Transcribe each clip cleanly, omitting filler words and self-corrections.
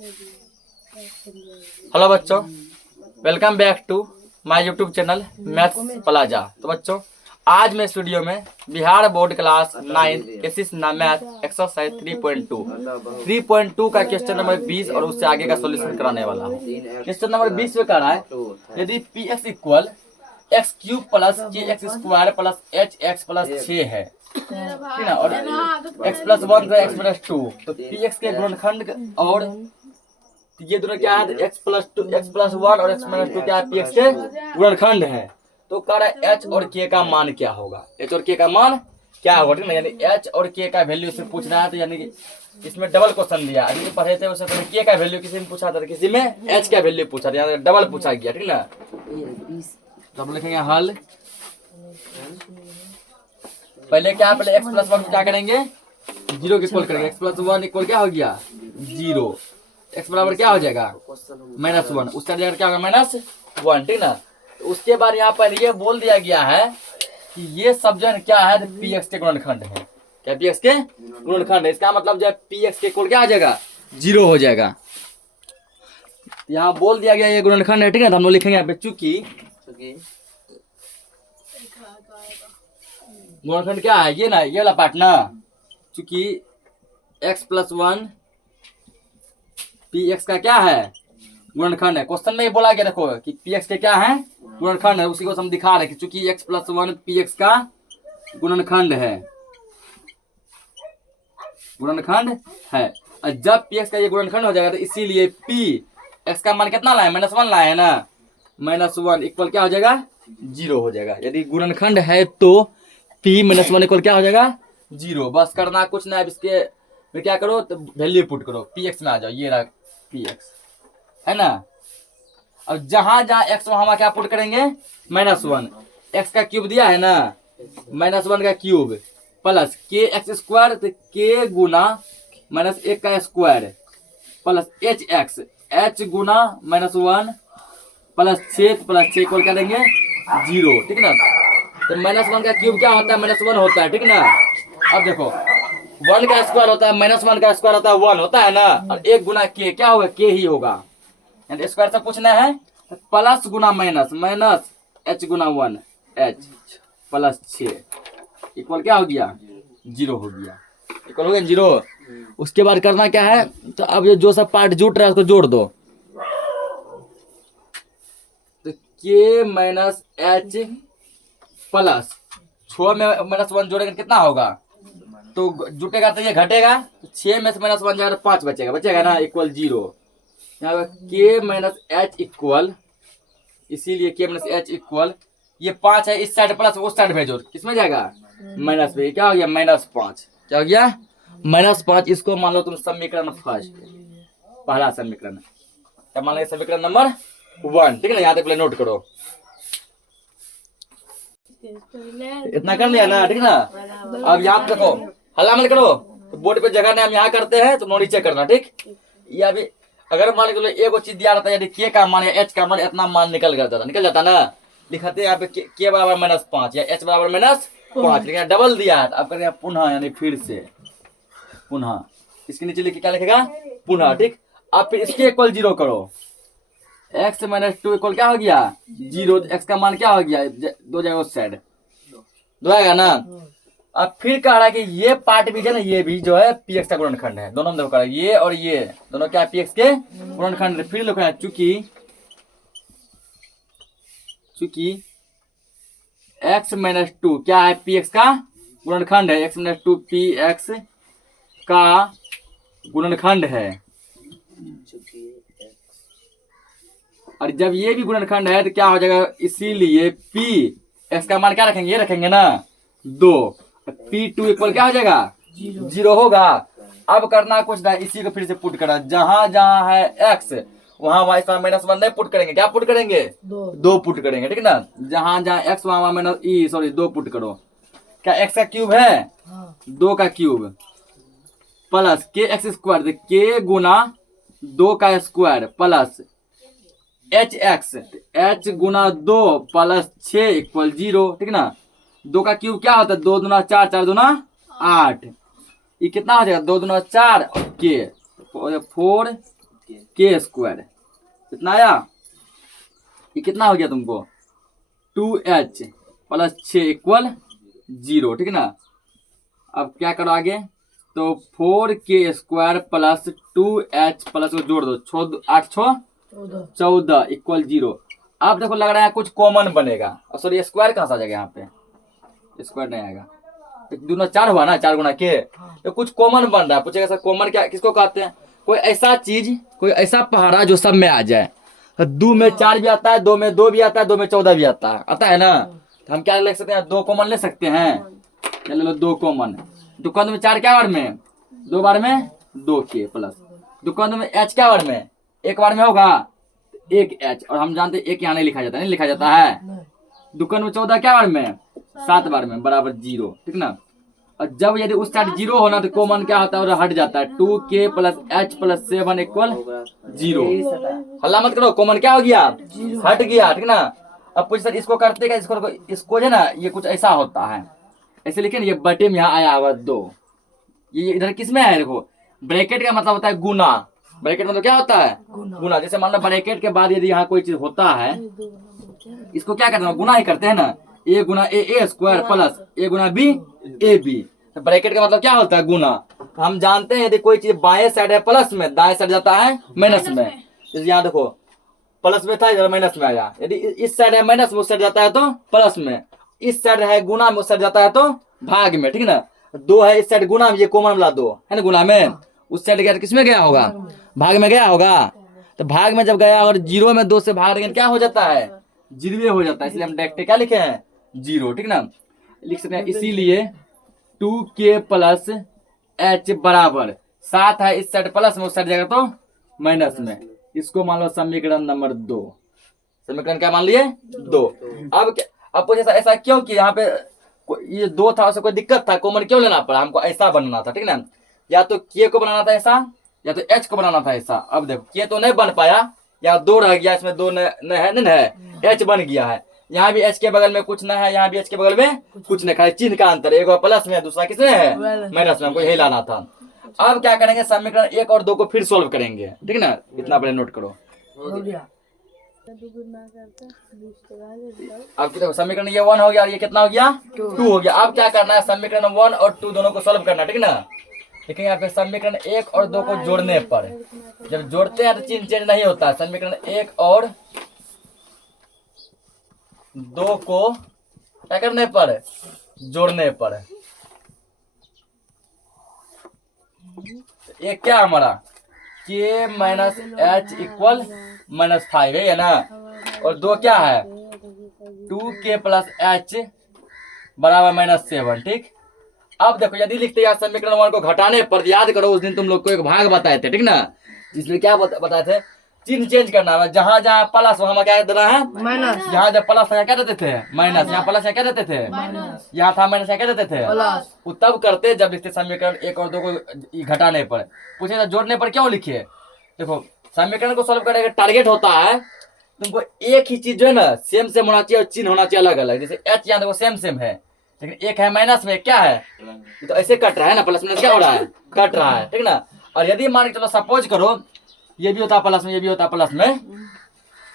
Hello बच्चों, welcome back to my YouTube channel Maths Plaza. तो बच्चों, आज मैं इस वीडियो में बिहार बोर्ड क्लास 9 एसिस मैथ एक्सरसाइज 3.2 का क्वेश्चन नंबर 20 और उससे आगे का सॉल्यूशन कराने वाला हूँ। क्वेश्चन नंबर 20 में कह रहा है, यदि P X equal X cube plus K X square plus H X plus 6 है, ठीक ना, और एक्स प्लस 1 का एक्स प्लस 2, तो पी एक्स के गुणनखंड और ये दोनों क्या है, एक्स प्लस 1 और एक्स माइनस 2 क्या है, पी एक्स के गुणनखंड है। तो कह रहा है एच और के का मान क्या होगा, एच और के का मान क्या होगा, ठीक ना। यानी एच और के का वैल्यू से पूछ रहा है, तो यानी कि इसमें डबल क्वेश्चन दिया। अभी पढ़े थे उससे पहले के का वैल्यू किसी ने पूछा था, किसी में एच का वैल्यू पूछा था, यहाँ डबल पूछा गया, ठीक ना। तो हम लिखेंगे हल। पहले क्या, पहले एक्स प्लस 1 क्या करेंगे, जीरो के इक्वल करेंगे। एक्स प्लस 1 इक्वल क्या हो गया, जीरो। एक्स बराबर क्या हो जाएगा, -1। उसका जगह क्या होगा, -1, ठीक ना। तो उसके बाद यहाँ पर ये बोल दिया गया है कि ये सब जो है क्या है, पी एक्स के गुणनखंड है। क्या पी एक्स के गुणनखंड है, इसका मतलब जो है पी एक्स के इक्वल क्या आ जाएगा, 0 हो जाएगा। यहाँ बोल दिया गया ये गुणनखंड है, ठीक है। तो हम लोग लिखेंगे यहाँ पे चूंकि गुणनखंड क्या है, ये ना, ये वाला पार्ट ना, चूंकि एक्स प्लस 1 पी एक्स का क्या है, गुणनखंड है। क्वेश्चन में ये बोला गया, देखो कि पी एक्स के क्या है, गुणनखंड है। उसी को हम दिखा रहे हैं कि चूंकि एक्स प्लस 1 पी एक्स का गुणनखंड है, गुणनखंड है। और जब पी एक्स का ये गुणनखंड हो जाएगा, तो इसीलिए पी एक्स का मान कितना लाए, -1 लाए है ना, -1 इक्वल क्या हो जाएगा, 0 हो जाएगा। यदि गुणनखंड है तो पी -1 इक्वल क्या हो जाएगा, 0। बस करना कुछ ना, अब इसके में क्या करो, तो वैल्यू पुट करो, पी एक्स में आ जाओ, ये रहा पी एक्स, है ना। अब जहां जहां एक्स वहां क्या पुट करेंगे, -1। एक्स का क्यूब दिया है ना, -1 का cube plus K X square, तो के गुना -1 का square plus H X, H गुना -1 प्लस 6 इक्वल क्या देंगे, 0, ठीक ना। तो -1 का क्यूब क्या होता है, -1 होता है, ठीक ना। अब देखो 1 का स्क्वायर होता है, -1 का स्क्वायर होता है 1 होता है ना, और 1 गुना के क्या होगा, के ही होगा। यानी स्क्वायर से पूछना है, प्लस गुना माइनस एच गुना 1 एच प्लस 6 इक्वल क्या हो गया, 0 हो गया, इक्वल हो गया 0। उसके बाद करना क्या है, तो अब जो सब पार्ट जुट रहा है उसको जोड़ दो। तो के माइनस एच प्लस 6 में -1 जोड़ेंगे कितना होगा, तो जुटेगा तो ये घटेगा, तो 6 में से -1 जाएगा तो 5 बचेगा ना, इक्वल 0। यहाँ के माइनस एच इक्वल, इसीलिए के माइनस एच इक्वल, ये 5 है इस साइड प्लस उस साइड भेजो, किसमें जाएगा, माइनस पे। क्या हो गया, -5, क्या हो गया, -5। इसको मान लो तुम समीकरण फर्स्ट, पहला समीकरण, क्या मान लो, समीकरण नंबर 1, ठीक है ना। यहाँ तक पहले नोट करो, इतना कर लिया ना, ठीक ना। अब यहाँ देखो, हल्ला मत करो, तो बोर्ड पे जगह नहीं, हम यहाँ करते हैं, तुम नीचे करना, ठीक। ये अभी अगर मान लो एक चीज दिया रहता है, यदि के का मान या एच का मान इतना मान निकल जाता ना, लिखते यहाँ पे के बराबर -5 या एच बराबर -5, लेकिन डबल दिया है, अब करेंगे पुनः, यानी फिर से पुनः, इसके नीचे लिखे क्या लिखेगा, पुनः, ठीक। अब फिर इसके इक्वल 0 करो, x - 2 इक्वल क्या हो गया, 0। एक्स का मान क्या हो गया, 2 जगह उस साइड 2 आएगा ना। अब फिर कह रहा है कि ये पार्ट भी है ना, ये भी जो है पी एक्स का गुणनखंड है। दोनों में देखो, ये और ये दोनों क्या पी एक्स के गुणनखंड है। फिर लिखो चूंकि x - 2 क्या है, पी एक्स का गुणनखंड है, x - 2 पी एक्स का गुणनखंड है। और जब ये भी गुणनखंड है तो क्या हो जाएगा, इसीलिए पी एक्स का मान क्या रखेंगे, ये रखेंगे ना 2, P2 इक्वल क्या हो जाएगा, 0 होगा। अब करना कुछ ना, इसी को फिर से पुट करना, जहां जहां है x वहां इस -1 नहीं पुट करेंगे, क्या पुट करेंगे, 2 पुट करेंगे, ठीक ना। जहां जहां x वहां 2 पुट करो। क्या x का क्यूब है, 2 का cube plus K X square, K गुना 2 का square plus H X, H गुना 2 प्लस 6 इक्वल 0, ठीक ना। 2 का क्यूब क्या होता है, 2 दूना 4, 4 दूना 8, ये कितना हो जाएगा, 2 दूना 4 के 4 के स्क्वायर। कितना आया? ये कितना हो गया तुमको? 2h प्लस 6 इक्वल 0, ठीक ना। अब क्या करो आगे, तो 4k square plus 2h plus को जोड़ दो, 8 6 14 इक्वल 0। अब देखो लग रहा है कुछ कॉमन बनेगा, सॉरी स्क्वायर कहाँ से आ जाएगा? यहाँ पे स्क्वायर नहीं आएगा, दोनों 4 हुआ ना, 4 गुना के, तो कुछ कॉमन बन रहा है। पूछेगा सर कॉमन क्या किसको कहते हैं? कोई ऐसा चीज, कोई ऐसा पहाड़ा जो सब में आ जाए। तो 2 में 4 भी आता है, 2 में 2 भी आता है, 2 में 14 भी आता है ना। तो हम क्या ले सकते हैं? 2 कॉमन ले सकते हैं। ले लो 2 कॉमन। दुकान में 4 क्या बार में? 2 बार में 2k प्लस दुकान में h क्या बार में? 1 बार में होगा 1h, और हम जानते हैं 1 यहाँ नहीं लिखा जाता, नहीं लिखा जाता है। दुकान में 14 क्या बार में? 7 बार में, बराबर 0, ठीक ना। और जब यदि उस साइड 0 होना तो कॉमन क्या होता है? और हट जाता है। 2k plus h plus 7 equal 0। हल्ला मत करो, कॉमन क्या हो गया? हट गया, ठीक ना। अब पूछ सर इसको करते क्या? इसको है ना, ये कुछ ऐसा होता है, ऐसे लिखे ना, ये बटे में यहाँ आया हुआ 2, ये इधर किस में है? देखो ब्रैकेट का मतलब होता है गुना। ब्रैकेट मतलब क्या होता है? गुना। जैसे मान लो ब्रैकेट के बाद यदि यहाँ कोई चीज होता है, इसको क्या करते हैं? गुना ही करते हैं ना। a गुना ए स्क्वायर प्लस a गुना बी ए बी। तो ब्रैकेट का मतलब क्या होता है? गुना। तो हम जानते हैं यदि कोई चीज बाएं साइड है प्लस में, दाएं साइड जाता है माइनस में। जैसे यहाँ देखो प्लस में था, इधर माइनस में आया। यदि इस साइड है माइनस में, उस साइड जाता है तो प्लस में। इस साइड है गुना में, उस साइड जाता है तो भाग में, ठीक ना। 2 है इस साइड गुना में, ये कॉमन वाला 2 है ना गुना में। उस साइड गया किस में गया होगा? भाग में गया होगा। तो भाग में जब गया और 0 में 2 से भाग देंगे क्या हो जाता है? 0 हो जाता है। इसलिए हम डायरेक्ट क्या लिखे हैं? 0, ठीक ना। लिख सकते हैं इसीलिए 2k प्लस h बराबर 7 है इस साइड प्लस में, उस साइड जाएगा तो माइनस में। इसको मान लो समीकरण नंबर 2। समीकरण क्या मान लिए? 2। अब क्या, अब कुछ ऐसा क्यों कि यहाँ पे ये 2 था, उससे कोई दिक्कत था, कॉमन क्यों लेना पड़ा? हमको ऐसा बनना था, ठीक ना। या तो k को बनाना था ऐसा, या तो h को बनाना था ऐसा। अब देखो k तो नहीं बन पाया, या 2 रह गया, इसमें 2 नहीं है, h बन गया है। यहाँ भी h के बगल में कुछ नहीं है, यहाँ भी h के बगल में कुछ नहीं, खाली चिन्ह का अंतर, एक प्लस में है, दूसरा किसमें है? माइनस में। हमको यही लाना था। अब क्या करेंगे? समीकरण 1 और 2 को फिर सोल्व करेंगे, ठीक ना। इतना पहले नोट करो। अब देखो समीकरण ये 1 हो गया और ये कितना हो गया? 2 हो गया। अब क्या करना है? समीकरण 1 और 2 दोनों को सोल्व करना, ठीक ना। लेकिन यहाँ पे समीकरण 1 और 2 को जोड़ने पर, जब जोड़ते हैं तो चिन्ह चेंज नहीं होता है। समीकरण 1 और 2 को क्या करने पर? जोड़ने पर। एक क्या हमारा k माइनस h इक्वल -5 है ना। और 2 क्या है? 2k प्लस h बराबर -7, ठीक। अब देखो यदि लिखते हैं समीकरण 1 को घटाने पर, याद करो उस दिन तुम लोग को एक भाग बताए थे, ठीक ना। जिसमें क्या बताए थे? चिन्ह चेंज करना है। जहां जहां प्लस वहां क्या देना है? माइनस। यहाँ जब प्लस क्या देते थे? माइनस। यहाँ प्लस क्या देते थे? यहाँ था माइनस, क्या देते थे? वो तब करते जब लिखते समीकरण 1 और 2 को घटाने पर। पूछे जोड़ने पर क्यों लिखे? देखो समीकरण को सोल्व करने का टारगेट होता है तुमको एक ही चीज जो है ना सेम सेम होना चाहिए, और चिन्ह होना चाहिए अलग अलग। जैसे h यहाँ देखो सेम सेम है, लेकिन एक है माइनस में, क्या है? तो ऐसे कट रहा है ना, प्लस माइनस क्या हो रहा है? कट रहा है, ठीक ना। और यदि मान के चलो सपोज करो ये भी होता प्लस में, ये भी होता प्लस में,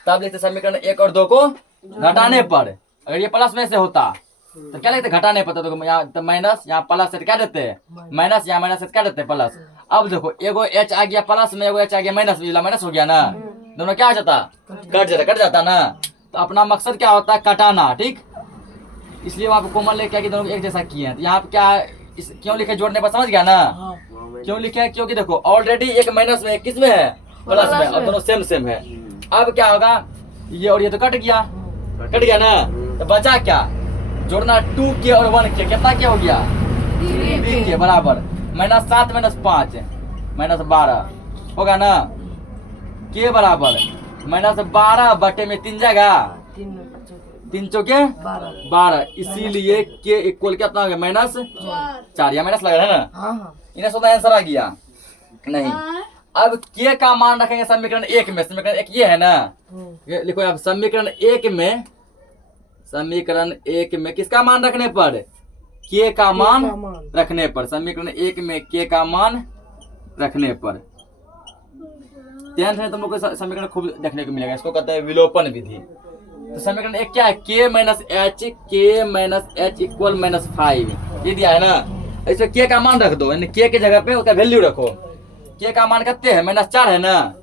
तब लिखते समीकरण 1 और 2 को घटाने पर। अगर ये प्लस में से होता तो क्या लिखते? घटाने पर। तो यहाँ तो माइनस, यहाँ प्लस से क्या देते हैं? माइनस। यहाँ माइनस से क्या देते हैं? प्लस। अब देखो एगो h आ गया प्लस में, एगो h आ गया माइनस में, माइनस हो गया ना, दोनों क्या आ जाता? कट जाता ना। तो अपना मकसद क्या होता है? कटाना, ठीक। इसलिए वहाँ पे कॉमन लेके कि दोनों एक जैसा किए हैं। तो यहाँ पे क्या क्यों लिखे जोड़ने पर? समझ गया ना क्यों लिखे हैं? क्योंकि देखो ऑलरेडी एक माइनस में, किस में है? प्लस में, और दोनों सेम सेम है। अब क्या होगा? ये और ये तो कट गया ना। तो बचा क्या? जोड़ना 2k और 1k, कितना क्या हो गया? 3k बराबर -7 -5 -12 होगा ना। k बराबर -12 बटे में 3 जाएगा, 3 चौके 12। इसीलिए k इक्वल कितना हो गया? -4। या माइनस लग रहा है ना। इन्हें सोचा आंसर आ गया नहीं। अब k का मान रखेंगे समीकरण 1 में। समीकरण 1 ये है ना, ये लिखो अब समीकरण 1 में, समीकरण 1 में किसका मान रखने पर? k का मान रखने पर। समीकरण 1 में k का मान रखने पर 10th में तुम लोग को समीकरण खूब देखने को मिलेगा, इसको कहते हैं विलोपन विधि। तो समीकरण एक क्या है, k माइनस एच इक्वल -5, ये दिया है ना। इसमें k का मान रख दो, यानी k के जगह पे उसका वैल्यू रखो। k का मान कितने है, -4 है ना,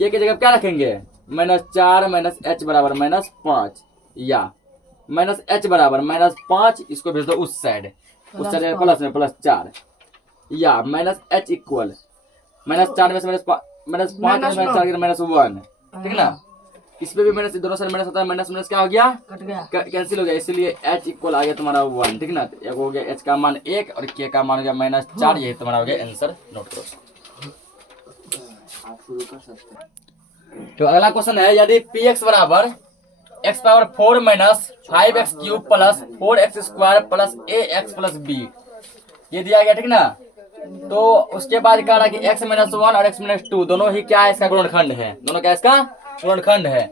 k के जगह क्या रखेंगे, -4 माइनस h बराबर -5, या -h बराबर -5, इसको भेज दो उस साइड प्लस में +4, या -h इक्वल -4 में से -5 में -4 -1, ठीक ना। इस पे भी माइनस, दोनों साइड माइनस होता है, माइनस माइनस क्या हो गया, कैंसिल हो गया, इसलिए h इक्वल आ गया तुम्हारा 1, ठीक ना। एक हो गया h का मान 1 और k का मान हो गया -4, यही तुम्हारा हो गया आंसर, नोट करो। तो अगला क्वेश्चन है, यदि px बराबर x⁴ minus 5x³ plus 4x² plus ax plus b, ये दिया गया, ठीक ना। तो उसके बाद कह रहा है कि x-1 और x-2 दोनों ही क्या है, इसका गुणनखंड है, दोनों क्या इसका गुणनखंड है।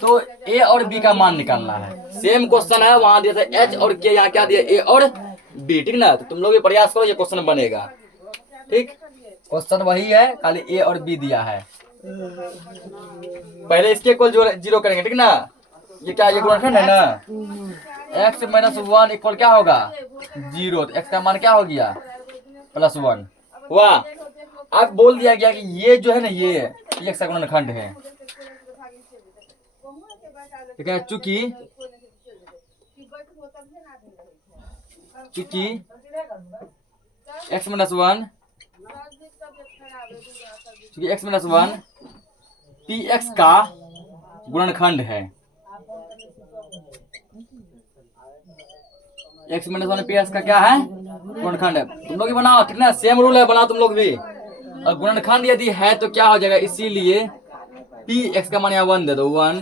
तो a और b का मान निकालना है। सेम क्वेश्चन है, वहां दिया था h और k, यहाँ क्या दिया a और b, ठीक ना। तो तुम लोग भी प्रयास करो, ये क्वेश्चन बनेगा, ठीक। क्वेश्चन वही है, खाली a और b दिया है। पहले इसके इक्वल 0 करेंगे, ठीक ना। ये क्या, ये गुणनखंड है ना। x-1 इक्वल क्या होगा 0, तो x का मान क्या हो गया +1 हुआ। अब बोल दिया गया कि ये जो है ना, ये x का गुणनखंड है, ठीक है। चूंकि x-1 px का गुणनखंड है, x-1 px का क्या है, गुणनखंड है। तुम लोग भी बनाओ, ठीक ना, सेम रूल है, बनाओ तुम लोग भी। और गुणनखंड यदि है तो क्या हो जाएगा, इसीलिए px का मान यहाँ 1 दे दो, 1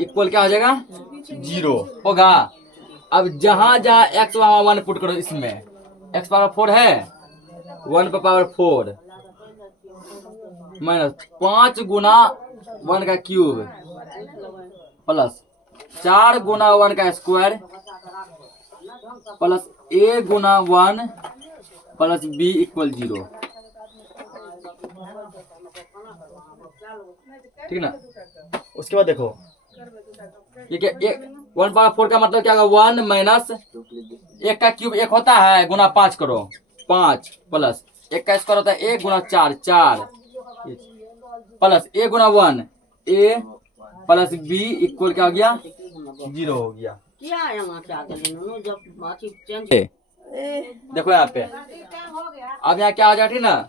इक्वल क्या हो जाएगा 0 होगा। अब जहां जहां x वहां 1 पुट करो, इसमें x पावर 4 है, 1 पर पावर 4 माइनस 5 गुना 1 का क्यूब प्लस 4 गुना 1 का square plus a Guna 1 plus b equal 0, ठीक ना। उसके बाद देखो ये क्या, 1 पावर 4 का मतलब क्या होगा, 1 माइनस 1 का क्यूब 1 होता है, गुना 5 करो, 5 प्लस 1 का स्क्वायर होता है 1 गुना 4 4 plus a Guna 1 a plus b equal क्या हो गया 0 हो गया। देखो यहाँ पे, अब यहाँ क्या आ जाए, ठीक ना।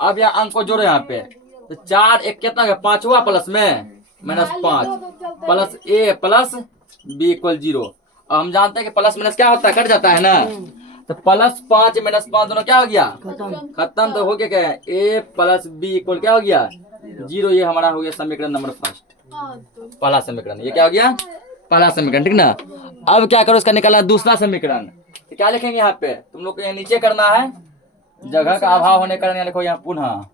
अब यहाँ अंक को जोड़ो यहाँ पे, तो 4 1 कितना है, 5 हुआ, प्लस में -5 plus a plus b equal 0। अब हम जानते हैं कि प्लस माइनस क्या होता है, कट जाता है ना। तो +5 -5 दोनों क्या हो गया खत्म, तो हो गया क्या, a प्लस b इक्वल क्या हो गया 0। ये हमारा हो गया समीकरण नंबर 1, पहला समीकरण। ये क्या हो गया, पहला समीकरण, ठीक ना। अब क्या करो, इसका निकालना दूसरा समीकरण। तो क्या लिखेंगे यहाँ पे, तुम लोग को यहाँ नीचे करना है, जगह का अभाव होने के कारण लिखो यहाँ पुनः।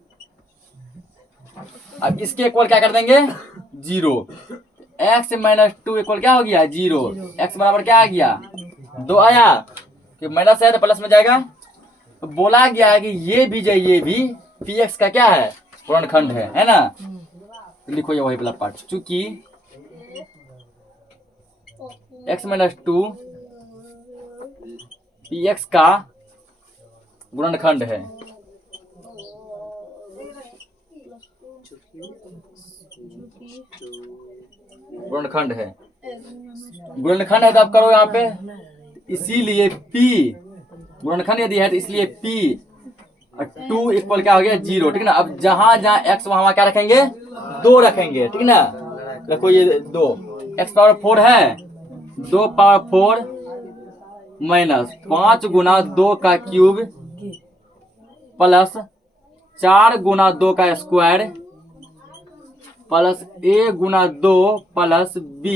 अब इसके इक्वल क्या कर देंगे 0, x-2 इक्वल क्या हो गया 0, x बराबर क्या आ गया 2 आया, कि माइनस है तो प्लस में जाएगा। तो बोला गया है कि ये भी px का क्या है, गुणनखंड है ना। तो लिखो ये वही वाला पार्ट, चूंकि x-2 px का गुणनखंड है, गुणनखंड है, गुणनखंड है। तो आप करो यहाँ पे, इसीलिए p गुणनखंड यदि है तो इसलिए p 2 इक्वल क्या हो गया 0, ठीक ना। अब जहां जहां x वहां क्या रखेंगे 2 रखेंगे, ठीक ना। देखो ये 2 x पावर 4 है, 2 पावर 4 माइनस 5 गुना 2 का क्यूब प्लस 4 गुना 2 का square plus a Guna 2 plus b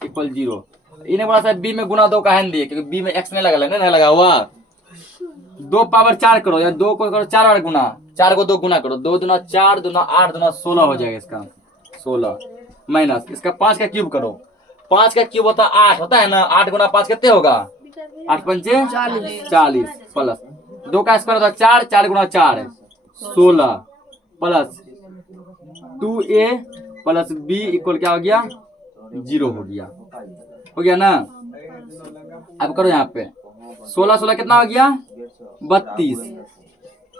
equal 0। इन्हें बोला था b में गुना 2 का है दिए, क्योंकि b में x नहीं लगा, नहीं लगा हुआ। 2 पावर 4 करो, या 2 को करो 4 बार गुना, 4 को 2 गुना करो, 2 दूना 4 दूना 8 दूना 16 हो जाएगा इसका 16, माइनस इसका 5 का क्यूब करो, 5 का क्यूब होता है 8 होता है ना, 8 गुना 5 कितने होगा 8 पंचे 40 प्लस 2 का स्क्वायर होता है 4, 4 गुना 4 16 plus 2a plus b equal क्या हो गया 0 हो गया ना। अब करो यहाँ पे 16 कितना हो गया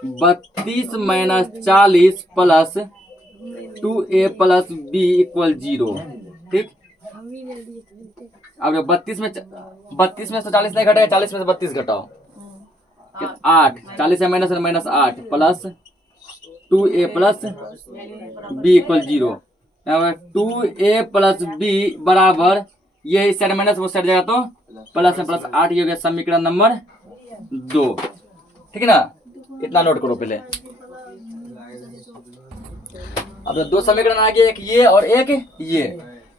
32 minus 40 plus 2a plus b equal 0। ठीक, अब 32 में से 40 नहीं घटेगा, 40 में से 32 घटाओ 8, 40 से minus 8 plus 2a plus b equal 0। 2a plus b बराबर ये इस साइड माइनस उस साइड जाएगा तो प्लस में प्लस 8, ये हो गया समीकरण नंबर 2। ठीक है ना, इतना नोट करो पहले। अब 2 समीकरण आ गए, एक ये और एक ये।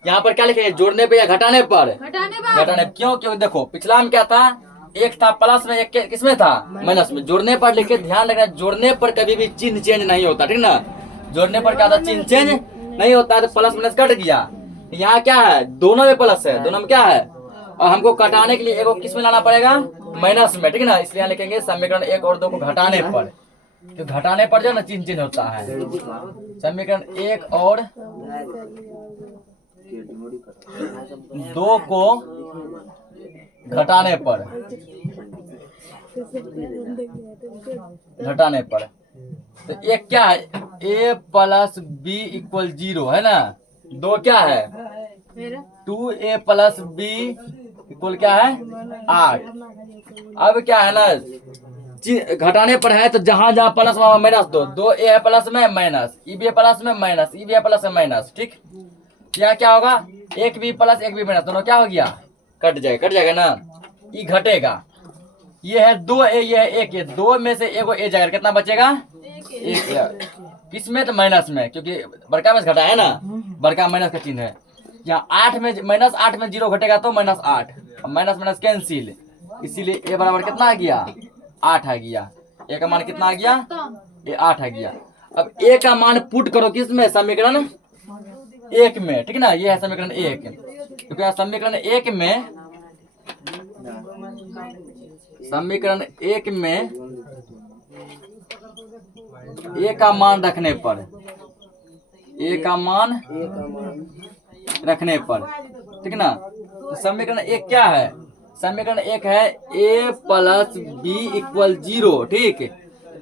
यहाँ पर क्या लिखे जोड़ने पे या घटाने पर? घटाने। क्यों? क्यों देखो पिछला में क्या था, एक था प्लस में, एक किसमें था माइनस में। जोड़ने पर लिखे, ध्यान रखना जोड़ने पर कभी भी चिन्ह चेंज नहीं होता। ठीक ना, जोड़ने पर क्या होता चिन्ह चेंज नहीं होता है, तो प्लस माइनस कट गया। यहाँ क्या है दोनों में प्लस है, दोनों में क्या है, और हमको घटाने के लिए एगो किस में लाना पड़ेगा माइनस में। ठीक है ना, इसलिए यहाँ लिखेंगे समीकरण 1 और 2 को घटाने पर। तो घटाने पर जो ना चिन्ह चिन्ह होता है। समीकरण 1 और 2 को घटाने पर तो एक क्या है a प्लस b इक्वल 0 है ना। 2 क्या है 2a प्लस b इक्वल क्या है 8। अब क्या है ना घटाने पर है तो जहां जहां प्लस वहां माइनस दो। 2a है प्लस में माइनस, e भी है प्लस में माइनस, e भी है प्लस में माइनस। ठीक, यहाँ क्या होगा एक भी प्लस एक भी माइनस, दोनों क्या हो गया कट जाएगा ना, e घटेगा। ये है 2a, ये है 1, ये 2 में से एगो a जाएगा, कितना बचेगा 1। किसमें तो माइनस में, क्योंकि बड़का में घटा है ना, बड़का माइनस का चिन्ह है। यहाँ 8 में माइनस 8 में 0 घटेगा तो माइनस 8, माइनस माइनस कैंसिल, इसीलिए a बराबर कितना आ गया 8 आ गया। a का मान कितना आ गया ये 8 आ गया। अब a का मान पुट करो किसमें समीकरण 1 में। ठीक है ना, ये है समीकरण 1, क्योंकि समीकरण 1 में a का मान रखने पर, ठीक है ना। तो समीकरण 1 क्या है, समीकरण 1 है a प्लस b इक्वल 0। ठीक,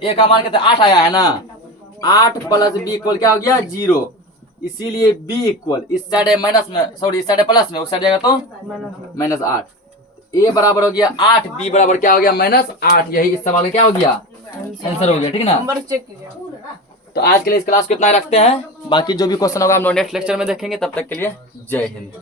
a का मान कहते 8 आया है ना, 8 प्लस b इक्वल क्या हो गया 0। इसीलिए b इक्वल इस साइड है माइनस में, सॉरी इस साइड है प्लस में, उस साइड जाएगा तो माइनस 8। a बराबर हो गया 8, b बराबर क्या हो गया माइनस 8। यही इस सवाल का क्या हो गया आंसर हो गया। ठीक है ना, तो आज के लिए इस क्लास को इतना रखते हैं, बाकी जो भी क्वेश्चन होगा हम लोग नेक्स्ट लेक्चर में देखेंगे। तब तक के लिए जय हिंद।